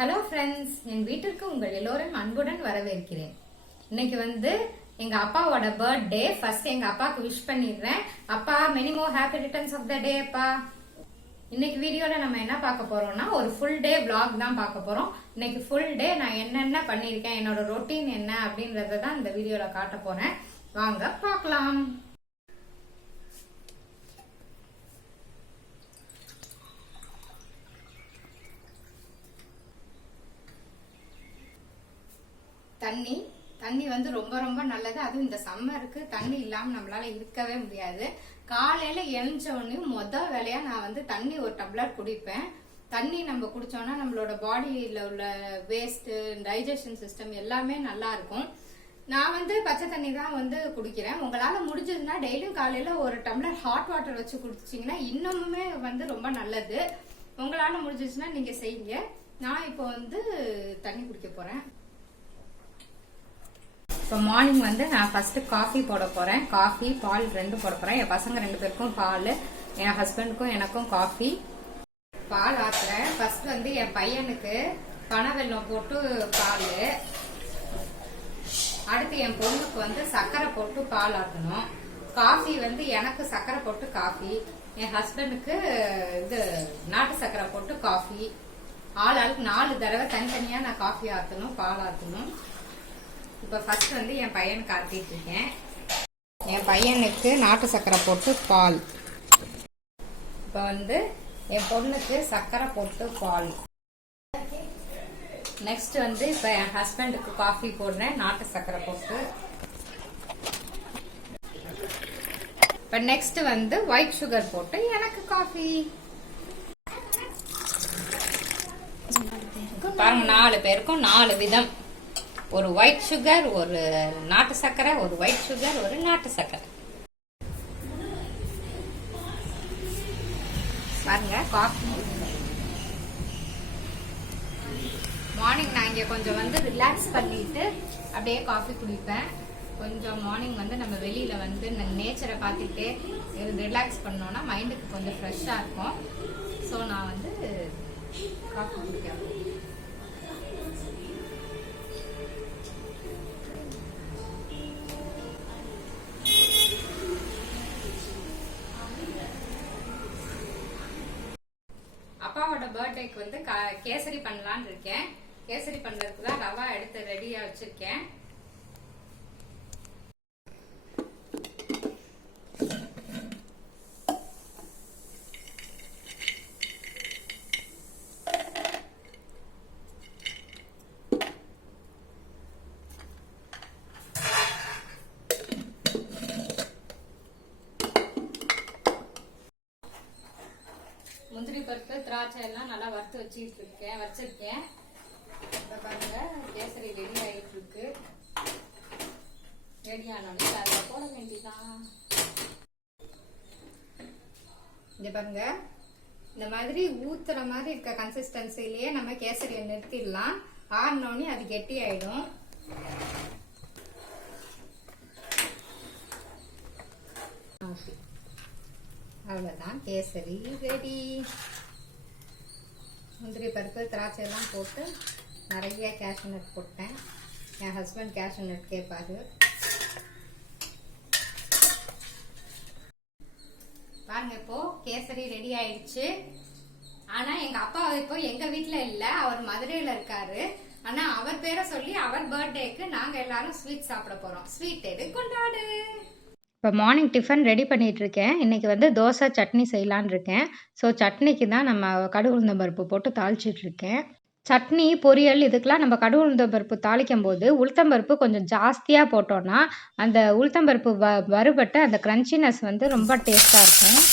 Hello friends, என் வீட்டிற்கு உங்கள் எல்லோரும் அன்புடன் வரவேற்கிறேன். இன்னைக்கு வந்து எங்க அப்பாவோட பர்த்டே. ஃபர்ஸ்ட் எங்க அப்பாவுக்கு விஷ் பண்ணிடுறேன். அப்பா, many more happy returns of the day அப்பா. இன்னைக்கு வீடியோல நம்ம என்ன பார்க்க போறோம்னா ஒரு ஃபுல் டே vlog தான் பார்க்க போறோம். இன்னைக்கு ஃபுல் டே நான் என்னென்ன பண்ணிருக்கேன், என்னோட ரொட்டீன் என்ன அப்படின்றத தான் இந்த வீடியோல காட்ட போறேன். வாங்க பார்க்கலாம். தண்ணி வந்து ரொம்ப ரொம்ப நல்லது. அதுவும் இந்த சம்மருக்கு தண்ணி இல்லாம நம்மளால இருக்கவே முடியாது. காலையில எழுந்த உடனே மொதல் வேலையா நான் வந்து தண்ணி ஒரு டம்ளர் குடிப்பேன். தண்ணி நம்ம குடிச்சோம்னா நம்மளோட பாடியில உள்ள வேஸ்ட், டைஜஷன் சிஸ்டம் எல்லாமே நல்லா இருக்கும். நான் வந்து பச்சை தண்ணி தான் வந்து குடிக்கிறேன். உங்களால முடிஞ்சதுன்னா டெய்லியும் காலையில ஒரு டம்ளர் ஹாட் வாட்டர் வச்சு குடிச்சிங்கன்னா இன்னுமே வந்து ரொம்ப நல்லது. உங்களால முடிஞ்சிச்சுன்னா நீங்க செய்யுங்க. நான் இப்போ வந்து தண்ணி குடிக்க போறேன். இப்போ மார்னிங் வந்து நான் ஃபர்ஸ்ட் காஃபி போட போறேன். காஃபி, பால் ரெண்டு போட போறேன். என் பசங்க ரெண்டு பேருக்கும் பால், என் ஹஸ்பண்டுக்கும் எனக்கும் காஃபி. பால் ஆத்துறேன். ஃபர்ஸ்ட் வந்து என் பையனுக்கு பனவெல்லம் போட்டு பால், அடுத்து என் பொண்ணுக்கு வந்து சர்க்கரை போட்டு பால் ஆட்டணும். காஃபி வந்து எனக்கு சர்க்கரை போட்டு காஃபி, என் ஹஸ்பண்டுக்கு இது நாட்டு சர்க்கரை போட்டு காஃபி. ஆளுக்கு 4 தடவை தனித்தனியா நான் காஃபி ஆத்தணும், பால் ஆத்தணும். இப்ப ஃபர்ஸ்ட் வந்து என் பையனுக்கு ஆத்திட்டு இருக்கேன். என் பையனுக்கு நாட்டு சர்க்கரை போட்டு பால், இப்ப வந்து என் பொண்ணுக்கு சர்க்கரை போட்டு பால். நெக்ஸ்ட் வந்து இப்ப என் ஹஸ்பண்டுக்கு காஃபி போடுறேன், நாட்டு சர்க்கரை போட்டு. இப்ப நெக்ஸ்ட் வந்து ஒயிட் சுகர் போட்டு எனக்கு காஃபி. பாருங்க, 4 பேருக்கும் 4 விதம். ஒரு ஒயிட் சுகர், ஒரு நாட்டு சர்க்கரை, ஒரு ஒயிட் சுகர், ஒரு நாட்டு சர்க்கரை. பாருங்க காஃபி. மார்னிங் நான் இங்க கொஞ்சம் வந்து ரிலாக்ஸ் பண்ணிட்டு அப்படியே காஃபி குடிப்பேன். கொஞ்சம் மார்னிங் வந்து நம்ம வெளியில வந்து நேச்சரை பார்த்துட்டே ரிலாக்ஸ் பண்ணோம்னா மைண்டுக்கு கொஞ்சம் ஃப்ரெஷ்ஷா இருக்கும். ஸோ நான் வந்து காஃபி குடிக்கிறேன். அப்பாவோட பர்த்டேக்கு வந்து கேசரி பண்ணலான்னு இருக்கேன். கேசரி பண்றதுக்கு தான் ரவா எடுத்து ரெடியா வச்சிருக்கேன். முந்திரி பருப்பு, திராட்சை எல்லாம் நல்லா வறுத்து வச்சிருக்கேன். பாருங்க, கேசரி ரெடி ஆயிட்டு இருக்கு. ரெடி ஆனோடனே அதுல போட வேண்டியதான். இங்க பாருங்க, இந்த மாதிரி ஊத்துற மாதிரி இருக்க கன்சிஸ்டன்சிலேயே நம்ம கேசரியை நிறுத்திடலாம். ஆறினோடனே அது கெட்டி ஆயிடும். அவ்வளவுதான், கேசரி ரெடி. முந்திரி பருப்பு, திராட்சை எல்லாம் போட்டு நிறைய கேஷ்யூ நட் போட்டேன். என் ஹஸ்பண்ட் கேஷ்யூ நட் கேட்பாரு. பாருங்க, இப்போ கேசரி ரெடி ஆயிடுச்சு. ஆனா எங்க அப்பா இப்போ எங்க வீட்டுல இல்ல, அவர் மதுரையில இருக்காரு. ஆனா அவர் பேரை சொல்லி அவர் பர்த்டேக்கு நாங்க எல்லாரும் ஸ்வீட் சாப்பிட போறோம். ஸ்வீட் எது கொண்டாடு. இப்போ மார்னிங் டிஃபன் ரெடி பண்ணிட்டு இருக்கேன். இன்னைக்கு வந்து தோசை சட்னி செய்யலான்னு இருக்கேன். ஸோ சட்னிக்கு தான் நம்ம கடுகு உளுந்தம் பருப்பு போட்டு தாளிச்சிட்டு இருக்கேன். சட்னி, பொரியல் இதுக்கெல்லாம் நம்ம கடுகு உளுந்தம் பருப்பு தாளிக்கும் போது உளுத்தம் பருப்பு கொஞ்சம் ஜாஸ்தியாக போட்டோம்னா அந்த உளுத்தம் பருப்பு வறுபட்டு அந்த கிரன்ச்சினஸ் வந்து ரொம்ப டேஸ்டாக இருக்கும்.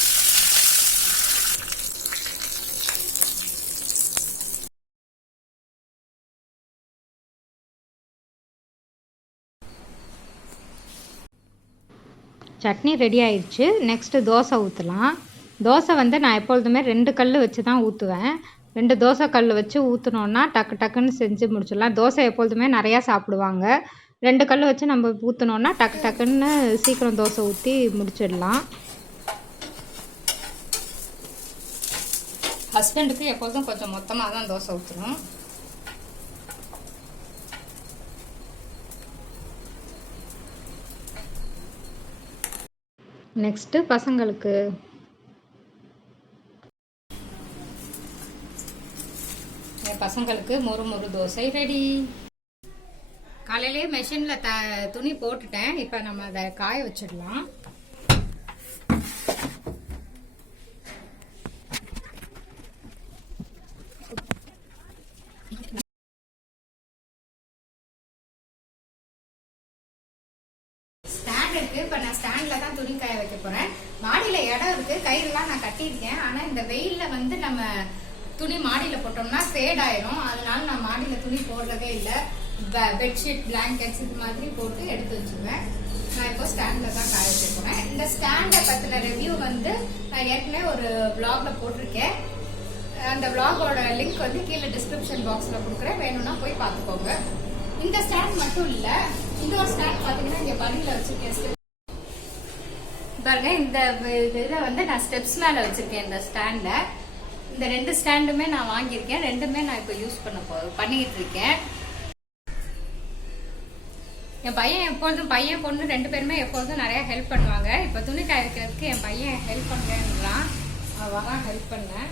சட்னி ரெடி ஆயிடுச்சு. நெக்ஸ்ட்டு தோசை ஊற்றலாம். தோசை வந்து நான் எப்பொழுதுமே 2 கல் வச்சு தான் ஊற்றுவேன். 2 தோசை கல் வச்சு ஊற்றினோன்னா டக்கு டக்குன்னு செஞ்சு முடிச்சிடலாம். தோசை எப்பொழுதுமே நிறையா சாப்பிடுவாங்க. 2 கல் வச்சு நம்ம ஊற்றினோன்னா டக்கு டக்குன்னு சீக்கிரம் தோசை ஊற்றி முடிச்சிடலாம். ஹஸ்பண்டுக்கு எப்போதும் கொஞ்சம் மொத்தமாக தான் தோசை ஊற்றணும். நெக்ஸ்ட்டு பசங்களுக்கு மொறு மொறு தோசை ரெடி. காலையிலேயே மெஷினில் துணி போட்டுட்டேன். இப்போ நம்ம அதை காய வச்சிடலாம். ஸ்டாண்ட் இருக்கு. இப்போ நான் ஸ்டாண்டில் தான் துணி காய வைக்க போகிறேன். மாடியில் இடம் இருக்கு, கயிறுலாம் நான் கட்டியிருக்கேன். ஆனால் இந்த வெயிலில் வந்து நம்ம துணி மாடியில் போட்டோம்னா ஃபேட் ஆயிரும். அதனால நான் மாடியில் துணி போடுறதே இல்லை. பெட்ஷீட், பிளாங்கெட்ஸ் இது மாதிரி போட்டு எடுத்து வச்சுருவேன். நான் இப்போ ஸ்டாண்டில் தான் காய வைக்க போகிறேன். இந்த ஸ்டாண்டை பற்றின ரிவ்யூ வந்து நான் ஏற்கனவே ஒரு vlogல போட்டிருக்கேன். அந்த vlogோட லிங்க் வந்து கீழே டிஸ்கிரிப்ஷன் பாக்ஸில் கொடுக்குறேன், வேணும்னா போய் பார்த்துக்கோங்க. இந்த ஸ்டாண்ட் மட்டும் இல்லை, இன்னொரு ஸ்டாண்ட் பார்த்தீங்கன்னா இங்கே படியில் வச்சுருக்கேன். பாருங்க, இந்த இதை வந்து நான் ஸ்டெப்ஸ் மேலே வச்சுருக்கேன். இந்த ஸ்டாண்டை, இந்த 2 ஸ்டாண்டுமே நான் வாங்கியிருக்கேன். ரெண்டுமே நான் இப்போ யூஸ் பண்ணிக்கிட்டு இருக்கேன். என் பையன் எப்பொழுதும், பையன் பொண்ணு 2 பேருமே எப்பொழுதும் நிறைய ஹெல்ப் பண்ணுவாங்க. இப்போ துணி காய வைக்கிறதுக்கு என் பையன் ஹெல்ப் பண்ணுறேன்றான். அவன் ஹெல்ப் பண்ணேன்.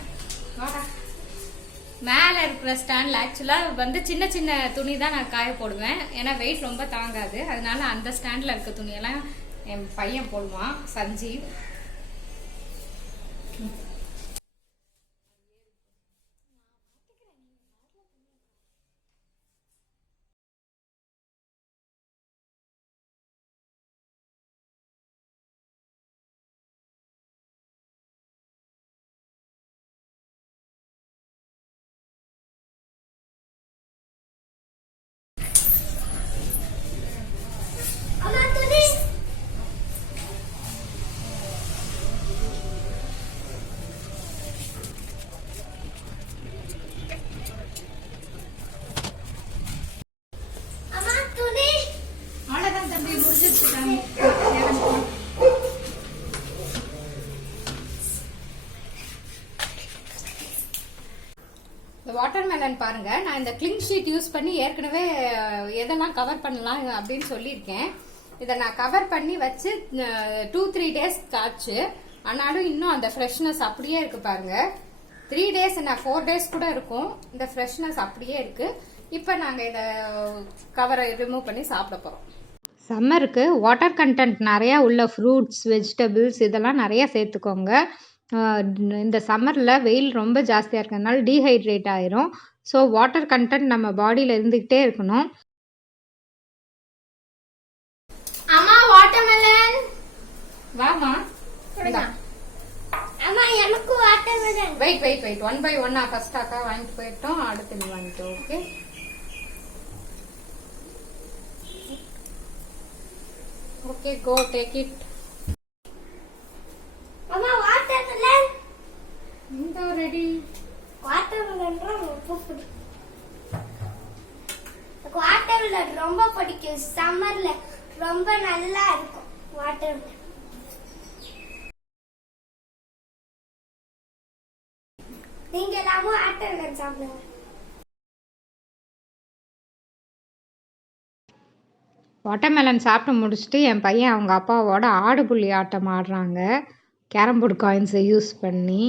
மேலே இருக்கிற ஸ்டாண்டில் ஆக்சுவலாக வந்து சின்ன சின்ன துணி தான் நான் காய போடுவேன். ஏன்னா வெயிட் ரொம்ப தாங்காது. அதனால அந்த ஸ்டாண்டில் இருக்க துணியெல்லாம் என் பையன் போடுவான், சஞ்சீவ். வாட்டர்மெலன் பாருங்க, நான் இந்த கிளிங் ஷீட் யூஸ் பண்ணி ஏற்கனவே எதெல்லாம் கவர் பண்ணலாம் அப்படின்னு சொல்லியிருக்கேன். இதை நான் கவர் பண்ணி வச்சு 2-3 டேஸ் ஆச்சு. ஆனாலும் இன்னும் அந்த ஃப்ரெஷ்னஸ் அப்படியே இருக்கு பாருங்க. 3 டேஸ் என்ன 4 டேஸ் கூட இருக்கும். இந்த ஃப்ரெஷ்னஸ் அப்படியே இருக்கு. இப்போ நாங்கள் இதை கவரை ரிமூவ் பண்ணி சாப்பிட போகிறோம். சம்மருக்கு வாட்டர் கண்டென்ட் நிறையா உள்ள ஃப்ரூட்ஸ், வெஜிடபிள்ஸ் இதெல்லாம் நிறையா சேர்த்துக்கோங்க. இந்த சம்மரில் வெயில் ரொம்ப ஜாஸ்தியாக இருக்கிறதுனால டீஹைட்ரேட் ஆயிரும். ஸோ வாட்டர் கண்டென்ட் நம்ம பாடியில் இருந்துக்கிட்டே இருக்கணும். அம்மா வாட்டர்மெலன் வாமா. அம்மா எனக்கு வாட்டர்மெலன். வெயிட் 1 by 1 ஃபர்ஸ்ட் அக்கா வாங்கிட்டு போயிட்டோம், அடுத்து நீ வாங்கிட்டோம். Okay, okay, go take it. அம்மா வாட்டர்மெலன் இந்த ரெடி. வாட்டர்மெலன் ரொம்ப பிடிக்கும். வாட்டர்மெலன் ரொம்ப பிடிக்கும். சம்மர்ல ரொம்ப நல்லா இருக்கும் வாட்டர்மெலன். நீங்க எல்லாரும் வாட்டர்மெலன் சாப்பிடுங்க. வாட்டர்மெலன் சாப்பிட்டு முடிச்சுட்டு என் பையன் அவங்க அப்பாவோட ஆடு புள்ளி ஆட்டம் ஆடுறாங்க, கேரம் போர்டு காயின்ஸை யூஸ் பண்ணி.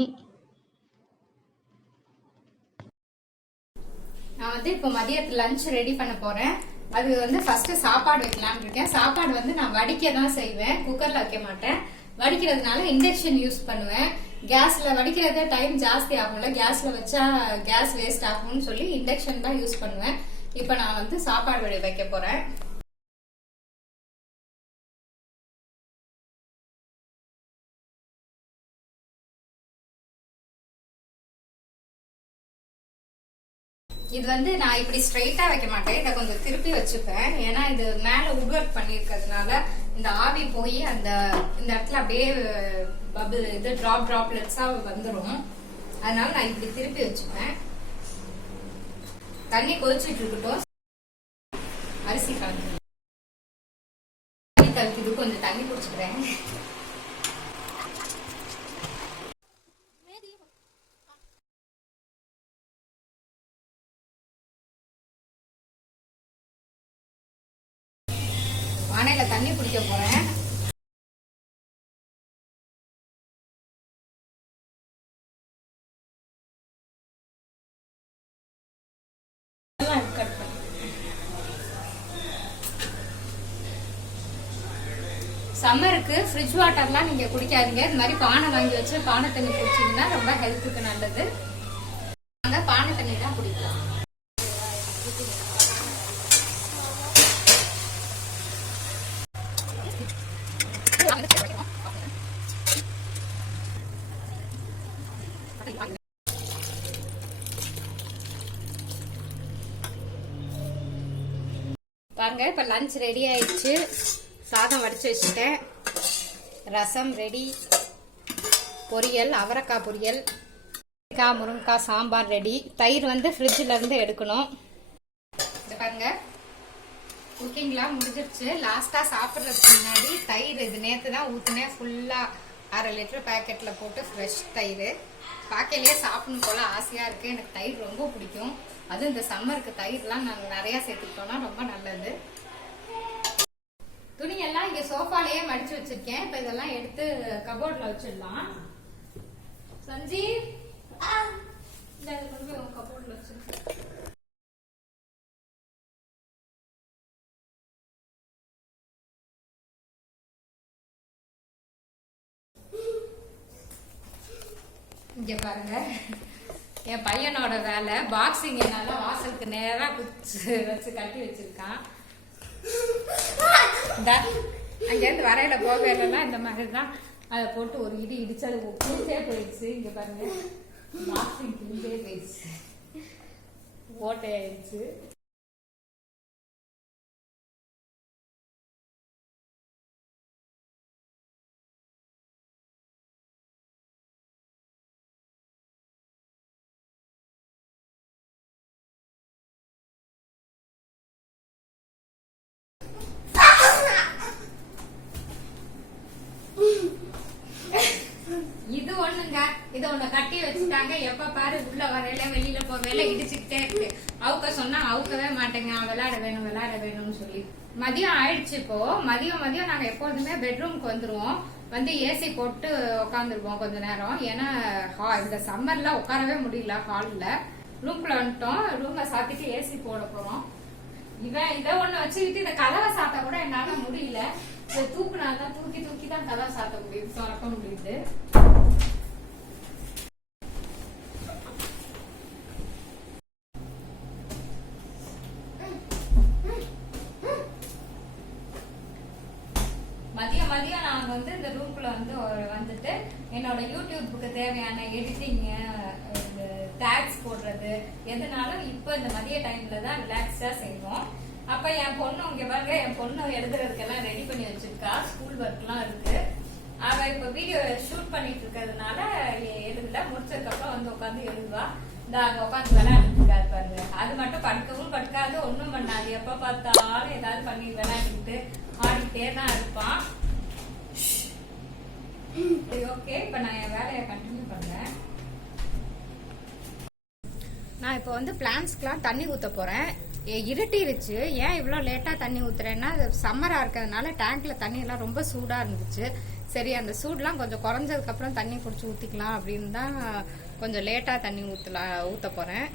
நான் வந்து இப்போ மதியத்து லஞ்ச் ரெடி பண்ண போறேன். அது வந்து ஃபர்ஸ்ட் சாப்பாடு வைக்கலாம்னு இருக்கேன். சாப்பாடு வந்து நான் வடிக்க தான் செய்வேன், குக்கர்ல வைக்க மாட்டேன். வடிக்கிறதுனால இண்டக்ஷன் யூஸ் பண்ணுவேன். கேஸ்ல வடிக்கிறது டைம் ஜாஸ்தி ஆகும்ல, கேஸ்ல வச்சா கேஸ் வேஸ்ட் ஆகும்னு சொல்லி இண்டக்ஷன் தான் யூஸ் பண்ணுவேன். இப்போ நான் வந்து சாப்பாடு வைக்க போறேன். இது வந்து நான் இப்படி ஸ்ட்ரைட்டா வைக்க மாட்டேன், இதை கொஞ்சம் திருப்பி வச்சுப்பேன். ஏன்னா இது மேல வுட் ஒர்க் பண்ணிருக்கிறதுனால இந்த ஆவி போய் அந்த இந்த இடத்துல அப்படியே பபிள் இது டிராப்லெட்ஸா வந்துடும். அதனால நான் இப்படி திருப்பி வச்சுப்பேன். தண்ணி கொதிச்சுட்டு இருக்கட்டும். அரிசி கலந்து இது கொஞ்சம் தண்ணி குடிச்சுக்கிறேன். வானையில தண்ணி குடிக்க போறேன். சம்மருக்கு ஃப்ரிட்ஜ் வாட்டர்லாம் நீங்க குடிக்காதீங்க. இந்த மாதிரி பானை வாங்கி வச்சு பானை தண்ணி குடிச்சீங்கன்னா ரொம்ப ஹெல்த்துக்கு நல்லது. நாங்க பானை தண்ணி தான் குடிக்கலாம். பாருங்க இப்ப லஞ்ச் ரெடி ஆயிடுச்சு. சாதம் வடிச்சு வச்சுட்டேன், ரசம் ரெடி, பொரியல் அவரைக்காய் பொரியல், முருங்கைக்காய் சாம்பார் ரெடி. தயிர் வந்து ஃப்ரிட்ஜில் இருந்து எடுக்கணும். இது பாருங்க குக்கிங்லாம் முடிஞ்சிருச்சு. லாஸ்டா சாப்பிட்றதுக்கு முன்னாடி தயிர் இது நேற்று தான் ஊற்றுனேன். ஃபுல்லாக 1/2 லிட்டர் பேக்கெட்டில் போட்டு ஃப்ரெஷ் தயிர். பாக்கையிலேயே சாப்பிடணும் போல ஆசையாக இருக்குது. எனக்கு தயிர் ரொம்ப பிடிக்கும். அதுவும் இந்த சம்மருக்கு தயிர்லாம் நாங்கள் நிறையா சேர்த்துக்கிட்டோம்னா ரொம்ப நல்லது. துணியெல்லாம் இங்கே சோஃபாலேயே மடிச்சு வச்சிருக்கேன். இப்போ இதெல்லாம் எடுத்து கபோர்டில் வச்சிடலாம். சஞ்சீவ் கொண்டு போய் உங்க கபோர்டில் வச்சிருக்கேன். இங்க பாருங்க என் பையனோட வேலை பாக்ஸிங். என்னால வாசலுக்கு நேரா குச்சி வச்சு கட்டி வச்சிருக்கான். அங்கேருந்து வரையில போவேலன்னா இந்த மாதிரிதான் அதை போட்டு ஒரு இடி இடிச்சு அது கிழிஞ்சே போயிடுச்சு. இங்க பாருங்க பாக்ஸிங் கிழிஞ்சே போயிடுச்சு, ஓட்டை ஆயிடுச்சு. இது ஒண்ணுங்க, இது ஒண்ணு கட்டி வச்சுட்டாங்க. எப்ப பாரு உள்ள வரையில வெளியில போவேல இடிச்சுக்கிட்டே இருக்கு. அவுக்க சொன்னா அவுக்கவே மாட்டேங்க, விளையாட வேணும் விளையாட வேணும்னு சொல்லி. மதியம் ஆயிடுச்சு. இப்போ மதியம் நாங்க எப்போதுமே பெட்ரூம்க்கு வந்துருவோம். வந்து ஏசி போட்டு உட்காந்துருவோம் கொஞ்ச நேரம். ஏன்னா இந்த சம்மர்ல உட்காரவே முடியல ஹால்ல. ரூம்குள்ள வந்துட்டோம். ரூம்ல சாத்திட்டு ஏசி போட போறோம். இதை ஒண்ணு வச்சுக்கிட்டு இந்த கதவை சாத்த கூட என்னால முடியல. தூக்குனாதான் தூக்கி தான் கதவை சாத்த முடியுது, திறக்க முடியுது. மதியம் நாங்க வந்து இந்த ரூம்குள்ள வந்துட்டு என்னோட யூடியூபுக்கு தேவையான எடிட்டிங், டேக்ஸ் போடுறது எதுனாலும் இப்ப இந்த மதிய டைம்ல தான் ரிலாக்ஸா செய்வோம். அப்ப என் பொண்ணு இங்க பாருங்க, என் பொண்ணு எழுதுறதுக்கெல்லாம் ரெடி பண்ணி வச்சிருக்கா. ஸ்கூல் ஒர்க் எல்லாம் இருக்கு. அவ இப்ப வீடியோ ஷூட் பண்ணிட்டு இருக்கிறதுனால எழுதல. முடிச்சதுக்கு அப்புறம் வந்து உட்காந்து எழுதுவா. இந்த அங்க உட்காந்து விளையாண்டுட்டு இருக்காரு பாருங்க. அது மட்டும் படுக்கவும் படுக்காது, ஒண்ணும் பண்ணாது. எப்ப பார்த்தாலும் ஏதாவது பண்ணி விளையாடிட்டு ஆடிட்டே தான் இருப்பான். ஓகே, இப்ப நான் என் வேலையை கண்டினியூ பண்றேன். நான் இப்போ வந்து பிளான்ஸ்க்குலாம் தண்ணி ஊத்த போறேன். இருட்டிருச்சு. ஏன் இவ்வளோ லேட்டா தண்ணி ஊத்துறேன்னா, சம்மரா இருக்கிறதுனால டேங்க்ல தண்ணி எல்லாம் ரொம்ப சூடா இருந்துச்சு. சரி அந்த சூடுலாம் கொஞ்சம் குறைஞ்சதுக்கு அப்புறம் தண்ணி குடிச்சு ஊத்திக்கலாம் அப்படின்னு தான் கொஞ்சம் லேட்டா தண்ணி ஊத்த போறேன்.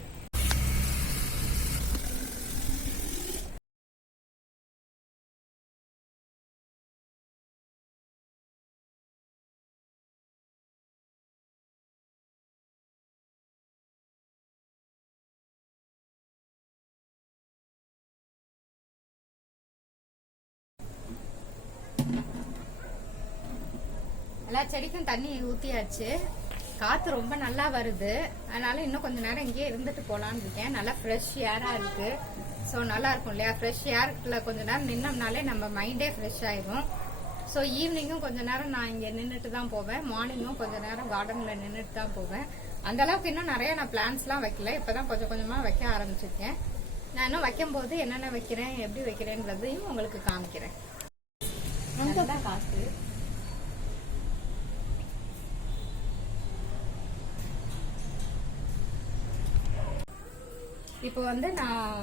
எல்லா செடிக்கும் தண்ணி ஊத்தியாச்சு. காத்து ரொம்ப நல்லா வருது. அதனால இன்னும் கொஞ்ச நேரம் இங்கேயே இருந்துட்டு போலான்னு இருக்கேன். நல்லா ஃப்ரெஷ் ஏரா இருக்கு. ஸோ நல்லா இருக்கும் இல்லையா? ஃப்ரெஷ் ஏர்ல கொஞ்ச நேரம் நின்னோம்னாலே நம்ம மைண்டே ஃப்ரெஷ் ஆயிடும். ஸோ ஈவினிங்கும் கொஞ்ச நேரம் நான் இங்கே நின்றுட்டு தான் போவேன். மார்னிங்கும் கொஞ்ச நேரம் கார்டன்ல நின்றுட்டு தான் போவேன். அந்த அளவுக்கு இன்னும் நிறைய நான் பிளான்ஸ்லாம் வைக்கல. இப்பதான் கொஞ்சம் கொஞ்சமா வைக்க ஆரம்பிச்சிருக்கேன். நான் இன்னும் வைக்கும் போது என்னென்ன வைக்கிறேன், எப்படி வைக்கிறேன்றதையும் உங்களுக்கு காமிக்கிறேன். காசு இப்போ வந்து நான்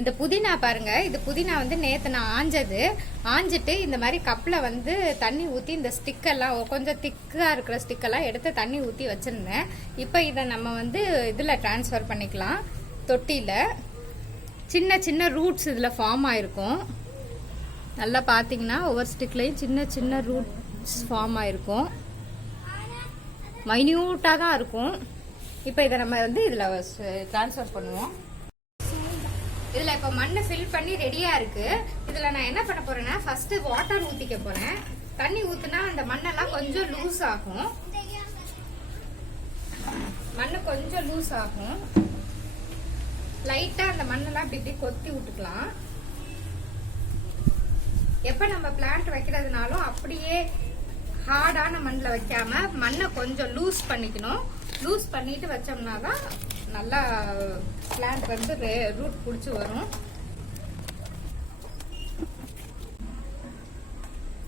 இந்த புதினா பாருங்க, இது புதினா வந்து நேத்து நான் ஆஞ்சிட்டு இந்த மாதிரி கப்ல வந்து தண்ணி ஊத்தி இந்த ஸ்டிக்கெல்லாம் கொஞ்சம் திக்கா இருக்கிற ஸ்டிக்கெல்லாம் எடுத்து தண்ணி ஊத்தி வச்சிருந்தேன். இப்போ இதை நம்ம வந்து இதுல டிரான்ஸ்ஃபர் பண்ணிக்கலாம். தொட்டியில சின்ன சின்ன ரூட்ஸ் இதுல ஃபார்ம் ஆயிருக்கும். நல்லா பார்த்தீங்கன்னா ஒவ்வொரு ஸ்டிக்லையும் சின்ன சின்ன ரூட்ஸ் ஃபார்ம் ஆயிருக்கும். மைன்யூட்டாக தான் இருக்கும். இப்போ இதை நம்ம வந்து இதில் ட்ரான்ஸ்ஃபர் பண்ணுவோம். இதில் இப்போ மண்ணை ஃபில் பண்ணி ரெடியாக இருக்கு. இதில் நான் என்ன பண்ண போறேன்னா ஃபர்ஸ்ட் வாட்டர் ஊற்றிக்க போறேன். தண்ணி ஊற்றினா அந்த மண்ணெல்லாம் கொஞ்சம் லூஸ் ஆகும். மண்ணு கொஞ்சம் லூஸ் ஆகும். லைட்டா அந்த மண்ணெல்லாம் இப்படி இப்படி கொத்தி விட்டுக்கலாம். எப்ப நம்ம பிளான்ட் வைக்கிறதுனாலும் அப்படியே ஹார்டான மண்ணில் வைக்காம மண்ணை கொஞ்சம் லூஸ் பண்ணிக்கணும். லூஸ் பண்ணிட்டு வச்சோம்னா தான் நல்லா பிளான்ட் வந்து ரூட் பிடிச்சி வரும்.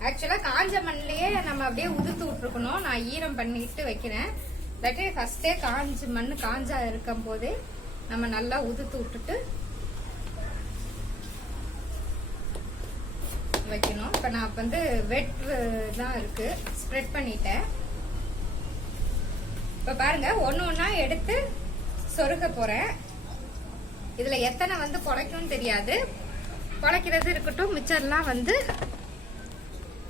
ஆக்சுவலா காஞ்ச மண்ணிலேயே நம்ம அப்படியே உதுத்து விட்டுருக்கணும். நான் ஈரம் பண்ணிட்டு வைக்கிறேன். இல்லாட்டி ஃபர்ஸ்டே மண்ணு காஞ்சா இருக்கும் போதே நம்ம நல்லா உதுத்து விட்டுட்டு வைக்கணும். இப்ப நான் வந்து வெட் தான் இருக்கு, ஸ்ப்ரெட் பண்ணிட்டேன். இப்ப பாருங்க ஒன்னு ஒன்னா எடுத்து சொருக போறேன். இதுல எத்தனை வந்து பொழைக்கும் தெரியாது. பொழைக்கிறது இருக்கட்டும், மிச்சர்லாம் வந்து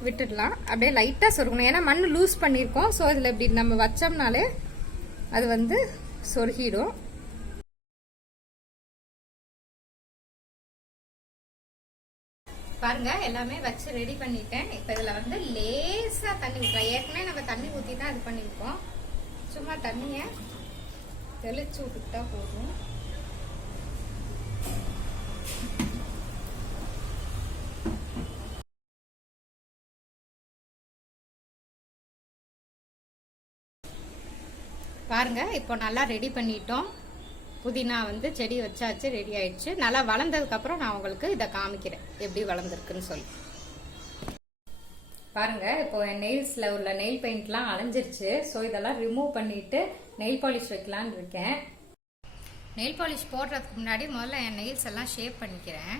விட்டுடலாம். அப்படியே லைட்டா சொருகணும். ஏன்னா மண் லூஸ் பண்ணிருக்கோம். ஸோ இதுல இப்படி நம்ம வச்சோம்னாலே அது வந்து சொருகிடும். பாருங்க எல்லாமே வச்சு ரெடி பண்ணிட்டேன். இப்ப இதுல வந்து லேசா தண்ணி ஊற்றலாம். ஏற்கனவே நம்ம தண்ணி ஊத்தி தான் இது பண்ணிருக்கோம். சும்மா தண்ணிய தெளிச்சு விட்டுட்டா போதும். பாருங்க இப்போ நல்லா ரெடி பண்ணிட்டோம். புதினா வந்து செடி வச்சாச்சு, ரெடி ஆயிடுச்சு. நல்லா வளர்ந்ததுக்கு அப்புறம் நான் உங்களுக்கு இதை காமிக்கிறேன் எப்படி வளர்ந்துருக்குன்னு சொல்லி. பாருங்க இப்போ என் நெயில்ஸ்ல உள்ள நெயில் பெயிண்ட்லாம் அலைஞ்சிருச்சு. ஸோ இதெல்லாம் ரிமூவ் பண்ணிட்டு நெயில் பாலிஷ் வைக்கலான்னு இருக்கேன். நெயில் பாலிஷ் போடுறதுக்கு முன்னாடி முதல்ல என் நெயில்ஸ் எல்லாம் ஷேப் பண்ணிக்கிறேன்.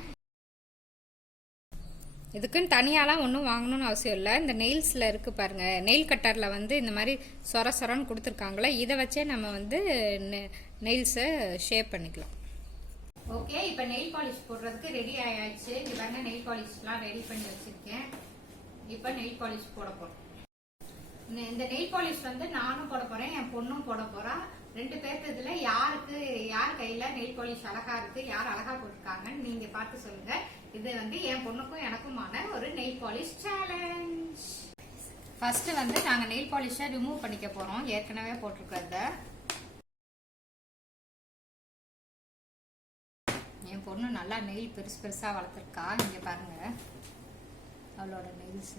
இதுக்குன்னு தனியாலாம் ஒன்றும் வாங்கணும்னு அவசியம் இல்லை. இந்த நெயில்ஸில் இருக்கு பாருங்க, நெயில் கட்டரில் வந்து இந்த மாதிரி சொர சொரன்னு கொடுத்துருக்காங்களே, இதை வச்சே நம்ம வந்து நெயில்ஸை ஷேப் பண்ணிக்கலாம். ஓகே, இப்போ நெயில் பாலிஷ் போடுறதுக்கு ரெடி ஆயாச்சு. இங்க பாருங்க நெயில் பாலிஷ்லாம் ரெடி பண்ணி வச்சிருக்கேன். இப்போ நெயில் பாலிஷ் போட போறோம். இந்த நெயில் பாலிஷ் வந்து நானும் போட போறேன், என் பொண்ணும் போட போறா. ரெண்டு பேருக்கு இதுல யார் கையில நெயில் பாலிஷ் அழகா இருக்கு, யார் அழகா போட்டிருக்காங்கன்னு நீங்க பார்த்து சொல்லுங்க. இது வந்து என் பொண்ணுக்கும் எனக்குமான ஒரு நெயில் பாலிஷ் சேலஞ்ச். ஃபர்ஸ்ட் வந்து நாங்க நெயில் பாலிஷை ரிமூவ் பண்ணிக்க போறோம், ஏற்கனவே போட்டிருக்கிறத. என் பொண்ணு நல்லா நெயில் பெருசு பெருசா வளர்த்துருக்கா. இங்க பாருங்க அவளோட நெயில்ஸ.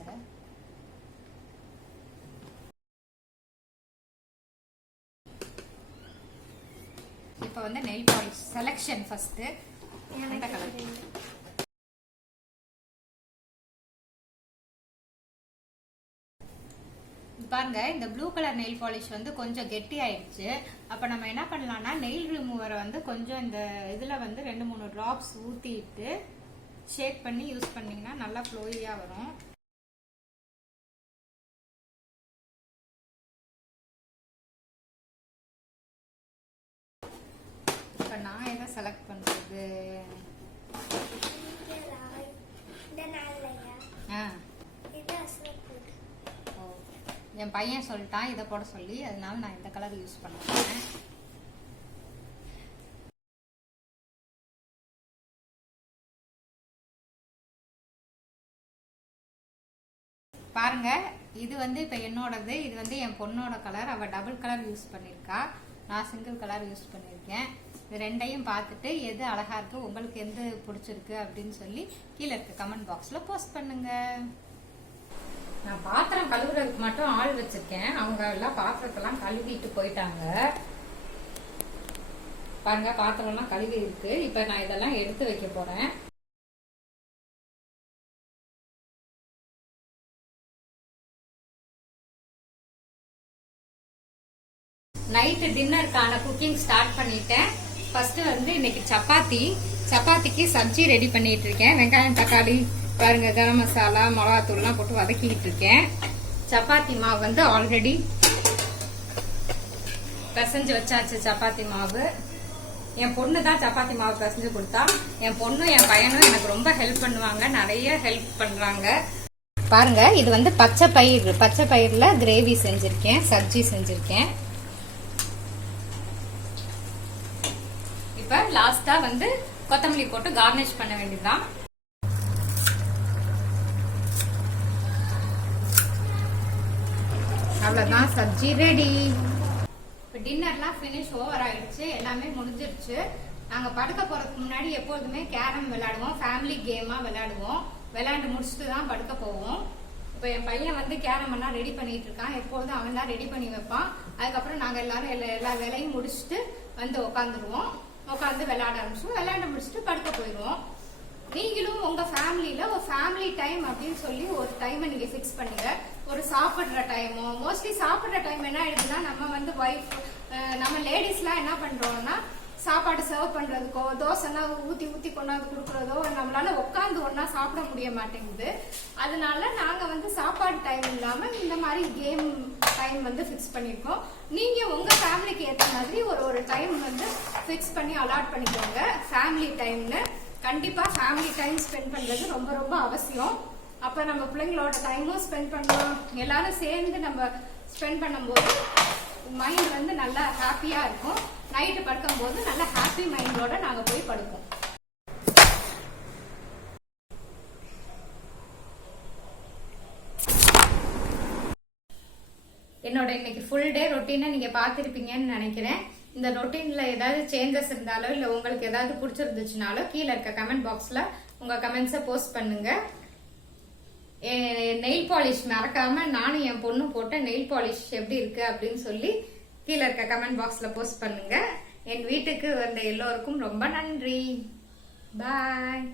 இப்ப வந்து நெயில் பாலிஷ் செலக்ஷன் ஃபர்ஸ்ட். எந்த கலர்? பாருங்க இந்த ப்ளூ கலர் நெயில் பாலிஷ் வந்து கொஞ்சம் கெட்டி ஆயிடுச்சு. அப்ப நம்ம என்ன பண்ணலாம்னா நெயில் ரிமூவரை வந்து கொஞ்சம் இந்த இதுல வந்து 2-3 டிராப்ஸ் ஊத்திட்டு ஷேக் பண்ணி யூஸ் பண்ணீங்கன்னா நல்லா ஃப்ளோயியா வரும். இப்ப நான் எதை செலக்ட் பண்றது? என் பையன் சொல்லிட்டான் இதை போட சொல்லி, அதனால நான் இந்த கலர் யூஸ் பண்ணுறேன். பாருங்க இது வந்து இப்ப என்னோடது, இது வந்து என் பொண்ணோட கலர். அவ டபுள் கலர் யூஸ் பண்ணிருக்கா, நான் சிங்கிள் கலர் யூஸ் பண்ணிருக்கேன். இது ரெண்டையும் பார்த்துட்டு எது அழகா இருக்கு, உங்களுக்கு எது பிடிச்சிருக்கு அப்படின்னு சொல்லி கீழே இருக்க கமெண்ட் பாக்ஸ்ல போஸ்ட் பண்ணுங்க. நான் பாத்திரம் கழுவுறதுக்கு மட்டும் ஆள் வச்சிருக்கேன். அவங்க எல்லாம் பாத்திரத்தெல்லாம் கழுவிட்டு போயிட்டாங்க. பாருங்க பாத்திரம் எல்லாம் கழுவி இருக்கு. இப்ப நான் இதெல்லாம் எடுத்து வைக்க போறேன். நைட்டு டின்னருக்கான குக்கிங் ஸ்டார்ட் பண்ணிட்டேன். ஃபர்ஸ்ட் வந்து இன்னைக்கு சப்பாத்திக்கு சப்ஜி ரெடி பண்ணிட்டு இருக்கேன். வெங்காயம் தக்காளி பாருங்க, கரம் மசாலா மிளகாத்தூள்லாம் போட்டு வதக்கிட்டு இருக்கேன். சப்பாத்தி மாவு வந்து ஆல்ரெடி பிசைஞ்சு வச்சாச்சு. சப்பாத்தி மாவு என் பொண்ணு தான் சப்பாத்தி மாவு பிசைஞ்சு கொடுத்தா. என் பொண்ணும் என் பையனும் எனக்கு ரொம்ப ஹெல்ப் பண்ணுவாங்க, நிறைய ஹெல்ப் பண்றாங்க. பாருங்க, இது வந்து பச்சை பயிர்ல கிரேவி செஞ்சிருக்கேன், சப்ஜி செஞ்சிருக்கேன். இப்ப லாஸ்டா வந்து கொத்தமல்லி போட்டு கார்னிஷ் பண்ண வேண்டியதுதான். அவ்வளவுதான், சப்ஜி ரெடி. இப்ப டின்னர்லாம் ஃபினிஷ் ஓவர் ஆயிடுச்சு, எல்லாமே முடிஞ்சிருச்சு. நாங்க படுக்க போறதுக்கு முன்னாடி எப்போதுமே கேரம் விளையாடுவோம், ஃபேமிலி கேமா விளையாடுவோம். விளையாண்டு முடிச்சுட்டு தான் படுக்க போவோம். இப்ப என் பையன் வந்து கேரம் எல்லாம் ரெடி பண்ணிட்டு இருக்கான். எப்போதும் அவன் தான் ரெடி பண்ணி வைப்பான். அதுக்கப்புறம் நாங்க எல்லாரும் எல்லா வேலையும் முடிச்சுட்டு வந்து உட்காந்துருவோம். உட்காந்து விளையாட ஆரம்பிச்சோம். விளையாண்டு முடிச்சுட்டு படுக்க போயிடுவோம். நீங்களும் உங்க ஃபேமிலியில ஒரு ஃபேமிலி டைம் அப்படின்னு சொல்லி ஒரு டைமை நீங்க பிக்ஸ் பண்ணுங்க. ஒரு சாப்பிடுற டைமோ, மோஸ்ட்லி சாப்பிடுற டைம் என்ன ஆயிடுதுன்னா, நம்ம வந்து ஒய்ஃப், நம்ம லேடிஸ் எல்லாம் என்ன பண்றோம்னா, சாப்பாடு சர்வ் பண்றதுக்கோ, தோசைனா ஊத்தி கொண்டாந்து கொடுக்கறதோ நம்மளால உட்காந்து ஒன்னா சாப்பிட முடிய மாட்டேங்குது. அதனால நாங்க வந்து சாப்பாடு டைம் இல்லாம இந்த மாதிரி கேம் டைம் வந்து பிக்ஸ் பண்ணிருக்கோம். நீங்க உங்க ஃபேமிலிக்கு ஏற்ற மாதிரி ஒரு டைம் வந்து பிக்ஸ் பண்ணி அலாட் பண்ணிக்கோங்க ஃபேமிலி டைம்னு. கண்டிப்பா ஃபேமிலி டைம் ஸ்பெண்ட் பண்றது ரொம்ப ரொம்ப அவசியம். அப்ப நம்ம பிள்ளைங்களோட டைமும் ஸ்பெண்ட் பண்ணலாம். எல்லாரும் சேர்ந்து நம்ம ஸ்பெண்ட் பண்ணும்போது மைண்ட் வந்து நல்லா ஹாப்பியா இருக்கும். நைட்டு படுக்கும் போது நல்ல ஹாப்பி மைண்டோட நாங்க போய் படுப்போம். என்னோட இன்னைக்கு ஃபுல் டே ரொட்டீனை நீங்க பாத்திருப்பீங்கன்னு நினைக்கிறேன். இந்த ரொட்டீன்ல ஏதாவது சேஞ்சஸ் இருந்தாலோ இல்ல உங்களுக்கு ஏதாவது பிடிச்சிருந்துச்சுனாலோ கீழே இருக்க கமெண்ட் பாக்ஸ்ல உங்க கமெண்ட்ஸை போஸ்ட் பண்ணுங்க. நெயில் பாலிஷ் மறக்காம நானும் என் பொண்ணும் போட்ட நெயில் பாலிஷ் எப்படி இருக்கு அப்படின்னு சொல்லி கீழே இருக்க கமெண்ட் பாக்ஸ்ல போஸ்ட் பண்ணுங்க. என் வீட்டுக்கு வந்த எல்லோருக்கும் ரொம்ப நன்றி. பாய்.